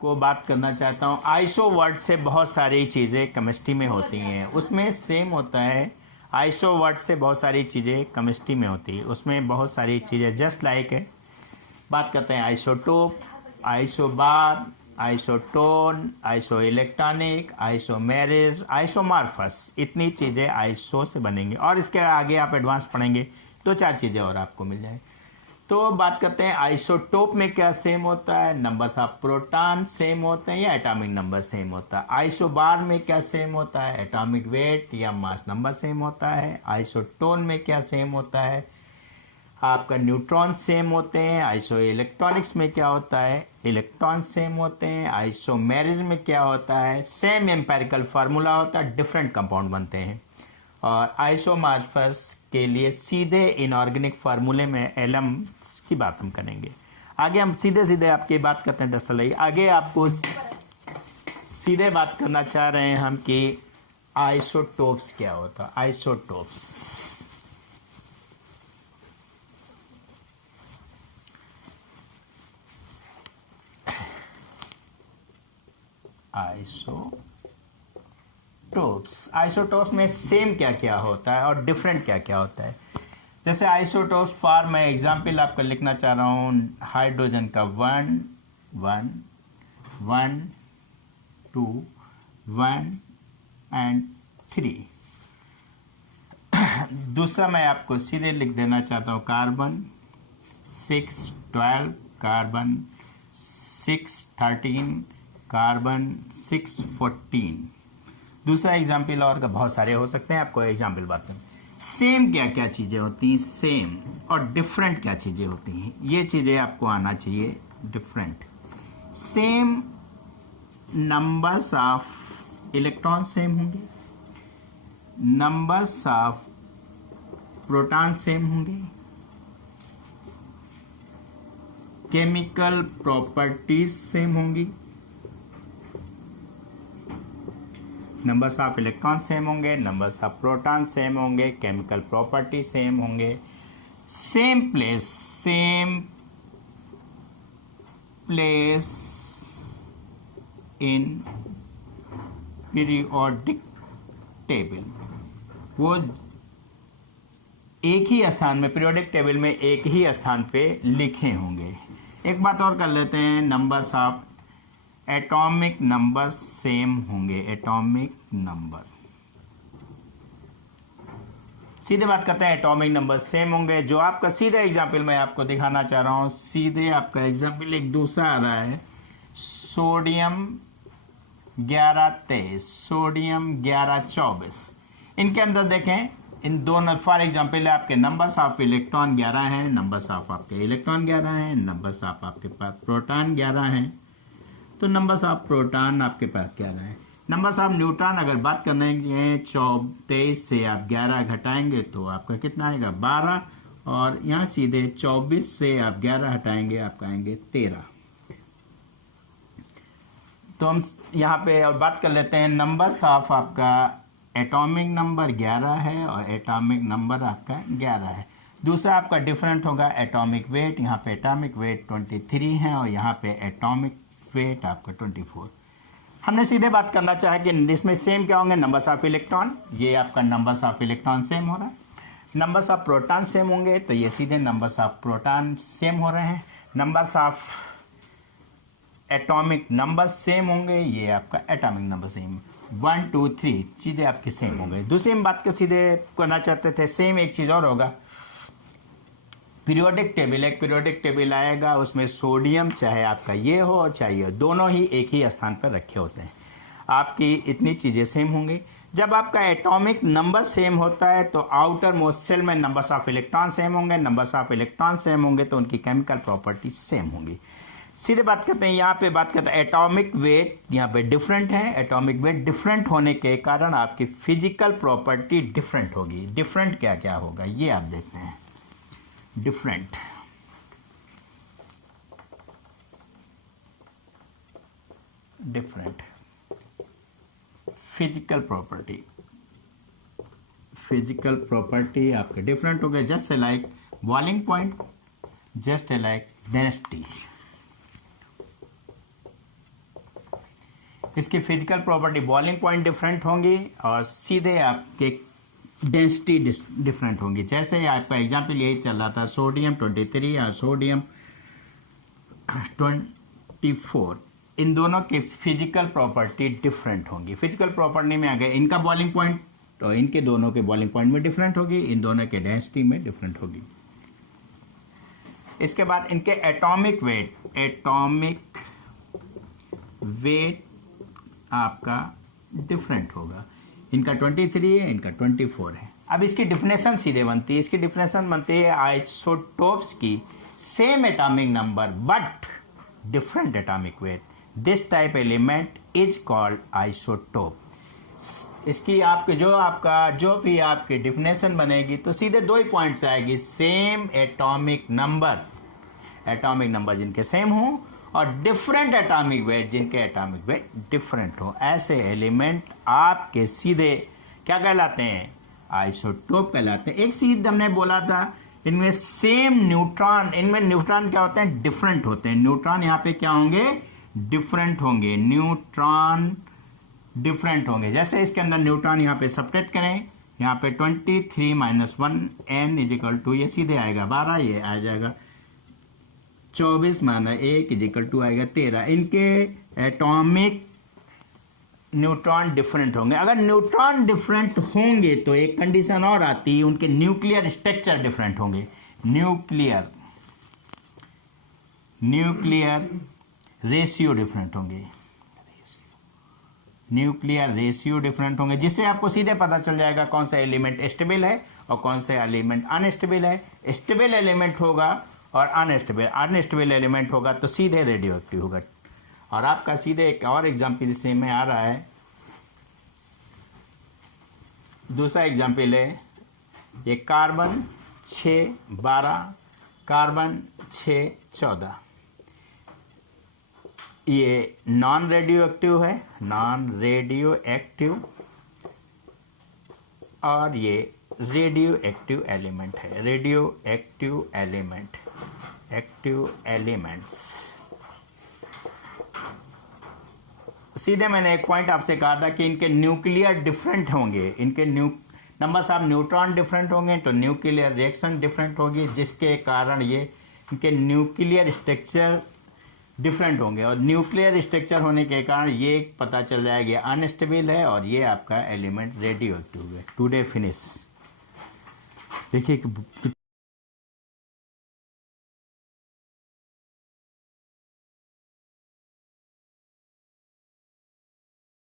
को बात करना चाहता हूँ। आइसो वर्ड से बहुत सारी चीज़ें केमिस्ट्री में होती हैं, उसमें सेम होता है। आइसो वर्ड से बहुत सारी चीज़ें केमिस्ट्री में होती है, उसमें बहुत सारी चीज़ें जस्ट लाइक है। बात करते हैं isotope, isobar, isotone, iso electronic, isomerism, isomorphous, इतनी चीज़ें आइसो से बनेंगी। और इसके आगे आप एडवांस पढ़ेंगे तो 4 चीज़ें और आपको मिल जाएंगी। तो बात करते हैं आइसोटोप में क्या सेम होता है, नंबर्स ऑफ प्रोटॉन सेम होते हैं या एटॉमिक नंबर सेम होता है। आइसोबार में क्या सेम होता है, एटॉमिक वेट या मास नंबर सेम होता है। आइसोटोन में क्या सेम होता है, आपका न्यूट्रॉन सेम होते हैं। आइसो इलेक्ट्रॉनिक्स में क्या होता है, इलेक्ट्रॉन सेम होते हैं। आइसोमेरिज में क्या होता है, सेम एम्पेरिकल फार्मूला होता है, डिफरेंट कंपाउंड बनते हैं। और आइसोमार्फस के लिए सीधे इनऑर्गेनिक फार्मूले में एलम की बात हम करेंगे। आगे हम सीधे सीधे आपकी बात करते हैं दरअसल आगे आपको सीधे बात करना चाह रहे हैं हम कि आइसोटोप्स क्या होता है। आइसोटोप्स आइसोटोप्स में सेम क्या क्या होता है और डिफरेंट क्या क्या होता है। जैसे आइसोटोप्स फॉर मैं एग्जाम्पल आपका लिखना चाह रहा हूँ, हाइड्रोजन का 1 1 1 2 1 एंड 3। दूसरा मैं आपको सीधे लिख देना चाहता हूँ, कार्बन 6 12, कार्बन 6 13, कार्बन 6 14। दूसरा एग्जाम्पल और का बहुत सारे हो सकते हैं, आपको एग्जाम्पल बात करें। सेम क्या क्या चीज़ें होती हैं, सेम, और डिफरेंट क्या चीज़ें होती हैं, ये चीज़ें आपको आना चाहिए। Different, same numbers of electron same होंगे, नंबर्स ऑफ प्रोटॉन सेम होंगे, केमिकल प्रॉपर्टीज सेम होंगी, नंबर्स ऑफ इलेक्ट्रॉन सेम होंगे, नंबर्स ऑफ प्रोटॉन सेम होंगे, केमिकल प्रॉपर्टी सेम होंगे, same place in periodic table, वो एक ही स्थान में, पीरियोडिक टेबल में एक ही स्थान पे लिखे होंगे। एक बात और कर लेते हैं, numbers of atomic number same होंगे, एटॉमिक नंबर। सीधे बात करते हैं, एटॉमिक नंबर सेम होंगे। जो आपका सीधा एग्जाम्पल मैं आपको दिखाना चाह रहा हूं, सीधे आपका एग्जाम्पल एक दूसरा आ रहा है, सोडियम 1123, सोडियम 1124। इनके अंदर देखें, इन दोनों फॉर एग्जाम्पल आपके नंबर्स ऑफ इलेक्ट्रॉन 11 हैं, नंबर्स ऑफ आपके इलेक्ट्रॉन 11 हैं, नंबर्स ऑफ आपके पास प्रोटॉन 11 हैं, तो नंबर्स ऑफ प्रोटॉन आपके पास 11 है। नंबर्स ऑफ न्यूट्रॉन अगर बात करने के 23 से आप 11 घटाएंगे तो आपका कितना आएगा, 12, और यहाँ सीधे 24 से आप 11 हटाएंगे आपका आएंगे 13। तो हम यहाँ पे और बात कर लेते हैं, नंबर्स ऑफ आपका एटॉमिक नंबर 11 है और एटॉमिक नंबर आपका 11 है। दूसरा आपका डिफरेंट होगा एटॉमिक वेट, यहाँ पे एटॉमिक वेट 23 है और यहाँ पे एटॉमिक वेट आपका 24। हमने सीधे बात करना चाहा कि इसमें सेम क्या होंगे, नंबर्स ऑफ इलेक्ट्रॉन, ये आपका नंबर्स ऑफ इलेक्ट्रॉन सेम हो रहा है। नंबर्स ऑफ प्रोटॉन सेम होंगे तो ये सीधे नंबर्स ऑफ प्रोटॉन सेम हो रहे हैं। Numbers of atomic number same होंगे, ये आपका एटॉमिक नंबर सेम, 1 2 3 चीज़ें आपकी सेम हो गई। दूसरी हम बात कर सीधे करना चाहते थे, सेम एक चीज़ और होगा, पीरियोडिक टेबल। एक पीरियोडिक टेबल आएगा, उसमें सोडियम चाहे आपका ये हो चाहे ये, दोनों ही एक ही स्थान पर रखे होते हैं, आपकी इतनी चीज़ें सेम होंगी। जब आपका एटॉमिक नंबर सेम होता है तो आउटर मोस्ट सेल में नंबर्स ऑफ इलेक्ट्रॉन सेम होंगे, नंबर्स ऑफ इलेक्ट्रॉन सेम होंगे तो उनकी केमिकल प्रॉपर्टी सेम होंगी। सीधे बात करते हैं, यहाँ पे बात करते हैं एटॉमिक वेट, यहाँ पे डिफरेंट है। एटॉमिक वेट डिफरेंट होने के कारण आपकी फिजिकल प्रॉपर्टी डिफरेंट होगी। डिफरेंट क्या क्या होगा ये आप देखते हैं। Different, different physical property, physical property आपके डिफरेंट हो गए। Just like boiling point, just like density. इसकी physical property boiling point different होंगी और सीधे आपके डेंसिटी डिफरेंट होंगी। जैसे आपका एग्जाम्पल यही चल रहा था, सोडियम 23 या सोडियम 24, इन दोनों की फिजिकल प्रॉपर्टी डिफरेंट होंगी। फिजिकल प्रॉपर्टी में आ गए इनका बॉइलिंग पॉइंट, तो इनके दोनों के बॉइलिंग पॉइंट में डिफरेंट होगी, इन दोनों के डेंसिटी में डिफरेंट होगी। इसके बाद इनके एटॉमिक वेट आपका डिफरेंट होगा। इनका 23 है, इनका 24 है। अब इसकी डिफिनेशन सीधे बनती है। इसकी डिफिनेशन बनती है आइसोटोप्स की same atomic number but different atomic weight, this type element is called isotope. इसकी आपके जो भी आपकी डिफिनेशन बनेगी तो सीधे दो ही पॉइंट्स आएगी, सेम एटॉमिक नंबर जिनके सेम हो और डिफरेंट एटॉमिक वेट जिनके एटॉमिक वेट डिफरेंट हो। ऐसे एलिमेंट आपके सीधे क्या कहलाते हैं? आइसोटोप कहलाते हैं। एक चीज हमने बोला था, इनमें सेम न्यूट्रॉन, इनमें न्यूट्रॉन क्या होते हैं? डिफरेंट होते हैं। न्यूट्रॉन यहाँ पे क्या होंगे? डिफरेंट होंगे। न्यूट्रॉन डिफरेंट होंगे। जैसे इसके अंदर न्यूट्रॉन यहाँ पे सब्ट्रैक्ट करें, यहाँ पे 23 - 1 n = ये सीधे आएगा 12, ये आ जाएगा 24 - 1 = आएगा 13। इनके एटॉमिक न्यूट्रॉन डिफरेंट होंगे। अगर न्यूट्रॉन डिफरेंट होंगे तो एक कंडीशन और आती है, उनके न्यूक्लियर स्ट्रक्चर डिफरेंट होंगे। न्यूक्लियर रेशियो डिफरेंट होंगे। न्यूक्लियर रेशियो डिफरेंट होंगे, जिससे आपको सीधे पता चल जाएगा कौन सा एलिमेंट स्टेबल है और कौन सा एलिमेंट अनस्टेबल है। स्टेबल एलिमेंट होगा और अनस्टेबल एलिमेंट होगा तो सीधे रेडियो एक्टिव होगा। और आपका सीधे एक और एग्जाम्पल इससे में आ रहा है, दूसरा एग्जाम्पल है ये कार्बन 6-12, कार्बन 6-14। ये नॉन रेडियो एक्टिव है, और ये रेडियो एक्टिव एलिमेंट है। Active elements. सीधे मैंने एक पॉइंट आपसे कहा था कि इनके न्यूक्लियर डिफरेंट होंगे। इनके नंबर ऑफ न्यूट्रॉन डिफरेंट होंगे तो न्यूक्लियर रिएक्शन डिफरेंट होगी, जिसके कारण ये इनके न्यूक्लियर स्ट्रक्चर डिफरेंट होंगे। और न्यूक्लियर स्ट्रक्चर होने के कारण ये पता चल जाएगा अनस्टेबल है और ये आपका एलिमेंट रेडियो एक्टिव है। Today finish. देखिए